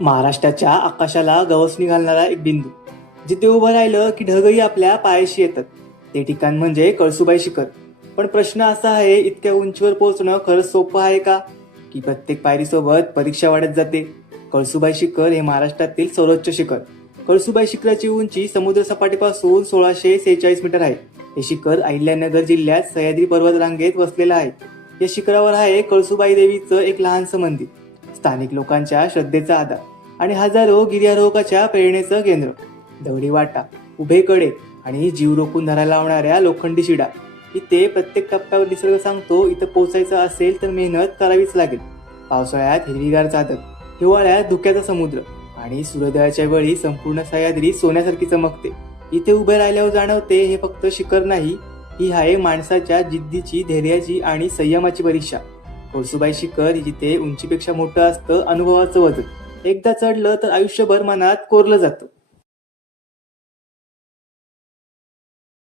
महाराष्ट्राच्या आकाशाला गवसणी घालणारा एक बिंदू, जिथे उभं राहिलं की ढगही आपल्या पायाशी येतात. ते ठिकाण म्हणजे कळसुबाई शिखर. पण प्रश्न असा आहे, इतक्या उंचीवर पोहोचणं खरंच सोपं आहे का, की प्रत्येक पायरीसोबत परीक्षा वाढत जाते? कळसुबाई शिखर हे महाराष्ट्रातील सर्वोच्च शिखर. कळसुबाई शिखराची उंची समुद्र सपाटीपासून 1646 मीटर आहे. हे शिखर अहिल्यानगर जिल्ह्यात सह्याद्री पर्वत रांगेत वसलेलं आहे. या शिखरावर आहे कळसुबाई देवीचं एक लहानसं मंदिर, स्थानिक लोकांच्या श्रद्धेचा आधार आणि हजारो गिर्यारोहकाच्या प्रेरणेचं केंद्र. दगडी वाटा, उभे कडे आणि जीव रोखून धरायला लावणाऱ्या लोखंडी शिडा. इथे प्रत्येक टप्प्यावर निसर्ग सांगतो, इथं पोहोचायचं असेल तर मेहनत करावीच लागेल. पावसाळ्यात हिरवीगार चादर, हिवाळ्यात धुक्याचा समुद्र आणि सूर्योदयाच्या वेळी संपूर्ण सह्याद्री सोन्यासारखी चमकते. इथे उभे राहिल्यावर जाणवते, हे फक्त शिखर नाही, ही आहे माणसाच्या जिद्दीची, धैर्याची आणि संयमाची परीक्षा. कळसुबाई शिखर जिथे उंचीपेक्षा मोठं असतं अनुभवाचं वजन. एकदा चढलं तर आयुष्यभर मनात कोरलं जातं.